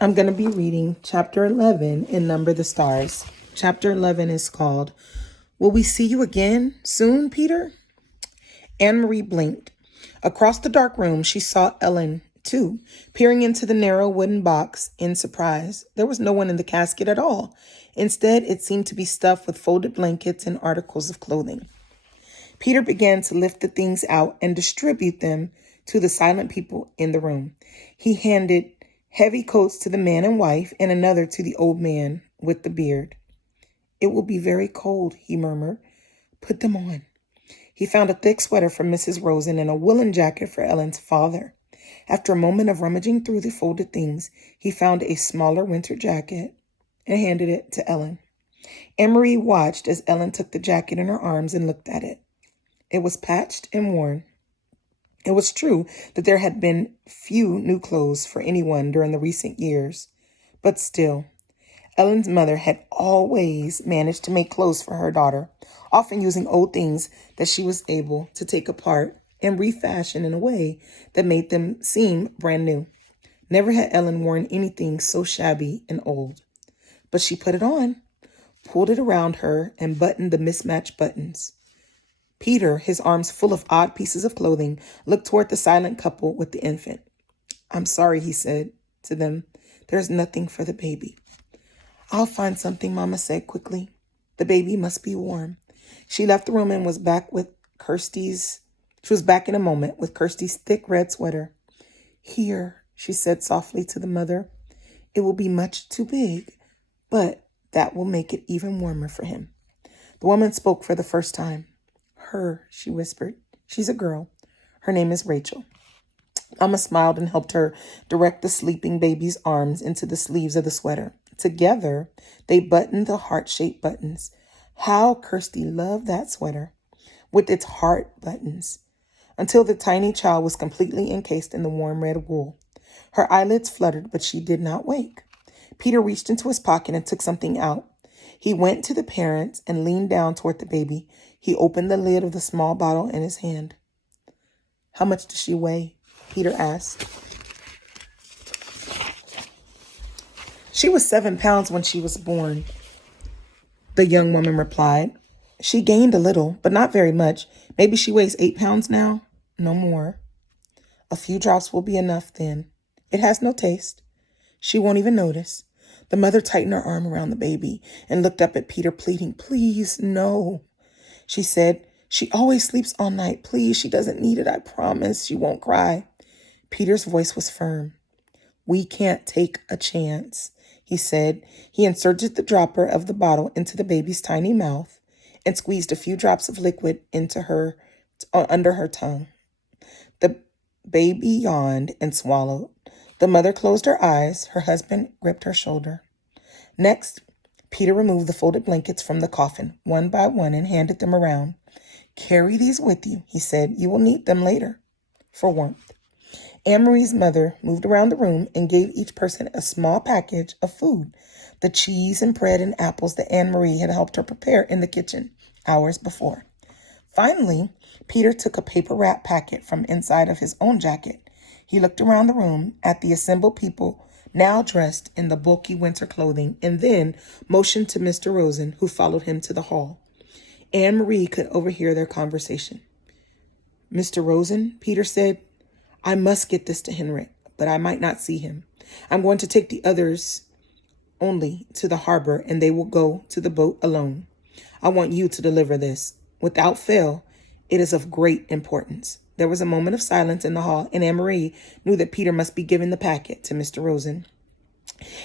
I'm going to be reading chapter 11 in Number the Stars. Chapter 11 is called, Will We See You Again Soon, Peter? Anne-Marie blinked. Across the dark room, she saw Ellen, too, peering into the narrow wooden box in surprise. There was no one in the casket at all. Instead, it seemed to be stuffed with folded blankets and articles of clothing. Peter began to lift the things out and distribute them to the silent people in the room. He handed heavy coats to the man and wife and another to the old man with the beard. It will be very cold, he murmured. Put them on. He found a thick sweater for Mrs. Rosen and a woolen jacket for Ellen's father. After a moment of rummaging through the folded things, he found a smaller winter jacket and handed it to Ellen. Anne-Marie watched as Ellen took the jacket in her arms and looked at it. It was patched and worn. It was true that there had been few new clothes for anyone during the recent years, but still, Ellen's mother had always managed to make clothes for her daughter, often using old things that she was able to take apart and refashion in a way that made them seem brand new. Never had Ellen worn anything so shabby and old, but she put it on, pulled it around her, and buttoned the mismatched buttons. Peter, his arms full of odd pieces of clothing, looked toward the silent couple with the infant. I'm sorry, he said to them. There's nothing for the baby. I'll find something, Mama said quickly. The baby must be warm. She left the room and was back in a moment with Kirsty's thick red sweater. Here, she said softly to the mother. It will be much too big, but that will make it even warmer for him. The woman spoke for the first time. Her, she whispered. She's a girl. Her name is Rachel. Mama smiled and helped her direct the sleeping baby's arms into the sleeves of the sweater. Together, they buttoned the heart-shaped buttons. How Kirsty loved that sweater, with its heart buttons, until the tiny child was completely encased in the warm red wool. Her eyelids fluttered, but she did not wake. Peter reached into his pocket and took something out. He went to the parents and leaned down toward the baby. He opened the lid of the small bottle in his hand. How much does she weigh? Peter asked. She was 7 pounds when she was born, the young woman replied. She gained a little, but not very much. Maybe she weighs 8 pounds now? No more. A few drops will be enough then. It has no taste. She won't even notice. The mother tightened her arm around the baby and looked up at Peter, pleading, Please, no. She said, She always sleeps all night. Please, she doesn't need it. I promise she won't cry. Peter's voice was firm. We can't take a chance, he said. He inserted the dropper of the bottle into the baby's tiny mouth and squeezed a few drops of liquid into her under her tongue. The baby yawned and swallowed. The mother closed her eyes. Her husband gripped her shoulder. Next, Peter removed the folded blankets from the coffin, one by one, and handed them around. Carry these with you, he said. You will need them later for warmth. Anne-Marie's mother moved around the room and gave each person a small package of food, the cheese and bread and apples that Anne-Marie had helped her prepare in the kitchen hours before. Finally, Peter took a paper wrap packet from inside of his own jacket. He looked around the room at the assembled people, now dressed in the bulky winter clothing, and then motioned to Mr. Rosen, who followed him to the hall. Anne-Marie could overhear their conversation. Mr. Rosen, Peter said, I must get this to Henrik, but I might not see him. I'm going to take the others only to the harbor, and they will go to the boat alone. I want you to deliver this. Without fail, it is of great importance. There was a moment of silence in the hall, and Anne-Marie knew that Peter must be giving the packet to Mr. Rosen.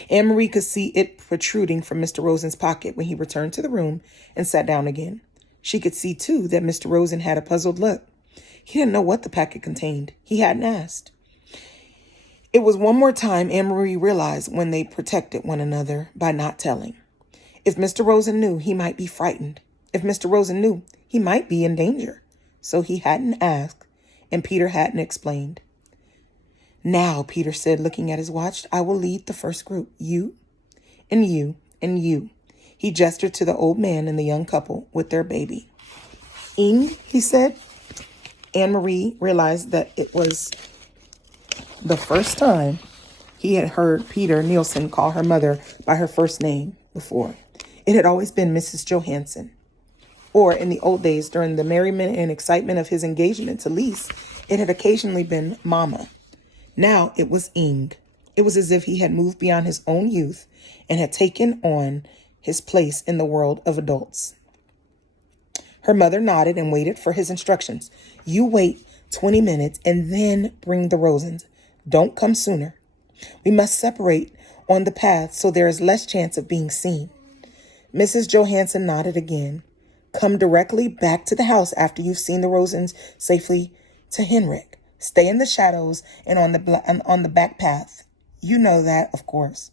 Anne-Marie could see it protruding from Mr. Rosen's pocket when he returned to the room and sat down again. She could see, too, that Mr. Rosen had a puzzled look. He didn't know what the packet contained. He hadn't asked. It was one more time Anne-Marie realized when they protected one another by not telling. If Mr. Rosen knew, he might be frightened. If Mr. Rosen knew, he might be in danger. So he hadn't asked, and Peter hadn't explained. Now, Peter said, looking at his watch, I will lead the first group. You, and you, and you. He gestured to the old man and the young couple with their baby. Ing, he said. Anne-Marie realized that it was the first time He had heard Peter Nielsen call her mother by her first name before. It had always been Mrs. Johansson. Or in the old days, during the merriment and excitement of his engagement to Lise, it had occasionally been Mama. Now it was Ing. It was as if he had moved beyond his own youth and had taken on his place in the world of adults. Her mother nodded and waited for his instructions. You wait 20 minutes and then bring the Rosens. Don't come sooner. We must separate on the path so there is less chance of being seen. Mrs. Johansson nodded again. Come directly back to the house after you've seen the Rosens safely to Henrik. Stay in the shadows and on the back path. You know that, of course.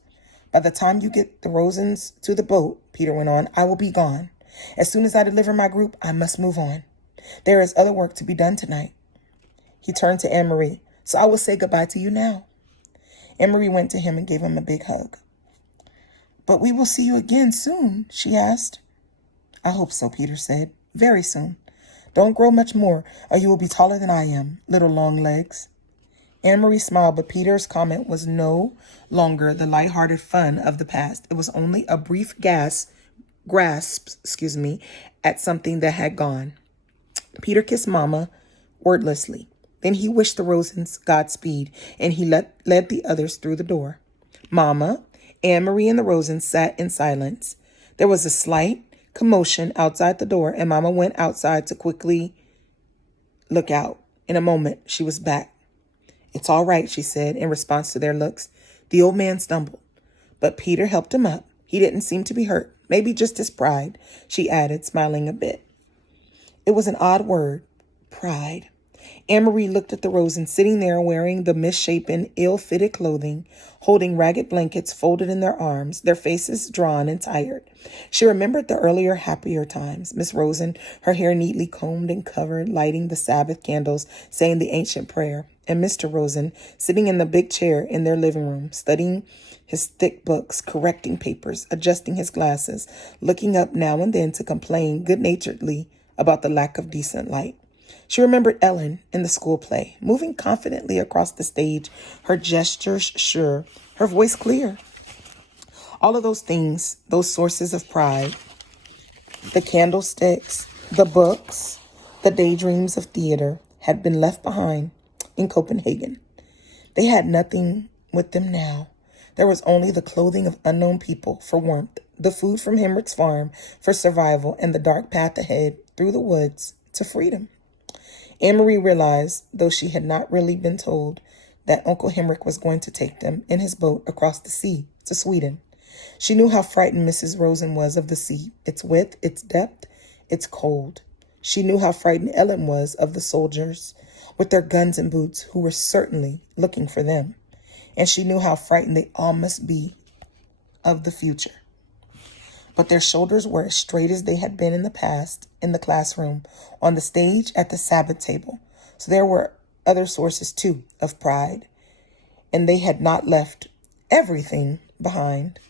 By the time you get the Rosens to the boat, Peter went on, I will be gone. As soon as I deliver my group, I must move on. There is other work to be done tonight. He turned to Anne-Marie. So I will say goodbye to you now. Anne-Marie went to him and gave him a big hug. But we will see you again soon, she asked. I hope so, Peter said. Very soon. Don't grow much more, or you will be taller than I am, little long legs. Anne-Marie smiled, but Peter's comment was no longer the light-hearted fun of the past. It was only a brief grasp, at something that had gone. Peter kissed Mama wordlessly. Then he wished the Rosens Godspeed, and he led the others through the door. Mama, Anne-Marie, and the Rosens sat in silence. There was a slight commotion outside the door, and Mama went outside to quickly look out. In a moment, she was back. It's all right, she said, in response to their looks. The old man stumbled, but Peter helped him up. He didn't seem to be hurt. Maybe just his pride, she added, smiling a bit. It was an odd word, pride. Anne-Marie looked at the Rosens sitting there wearing the misshapen, ill-fitted clothing, holding ragged blankets folded in their arms, their faces drawn and tired. She remembered the earlier, happier times. Miss Rosen, her hair neatly combed and covered, lighting the Sabbath candles, saying the ancient prayer, and Mr. Rosen, sitting in the big chair in their living room, studying his thick books, correcting papers, adjusting his glasses, looking up now and then to complain good-naturedly about the lack of decent light. She remembered Ellen in the school play, moving confidently across the stage, her gestures sure, her voice clear. All of those things, those sources of pride, the candlesticks, the books, the daydreams of theater, had been left behind in Copenhagen. They had nothing with them now. There was only the clothing of unknown people for warmth, the food from Henrik's farm for survival, and the dark path ahead through the woods to freedom. Anne-Marie realized, though she had not really been told, that Uncle Henrik was going to take them in his boat across the sea to Sweden. She knew how frightened Mrs. Rosen was of the sea, its width, its depth, its cold. She knew how frightened Ellen was of the soldiers with their guns and boots who were certainly looking for them. And she knew how frightened they all must be of the future. But their shoulders were as straight as they had been in the past, in the classroom, on the stage, at the Sabbath table. So there were other sources, too, of pride. And they had not left everything behind.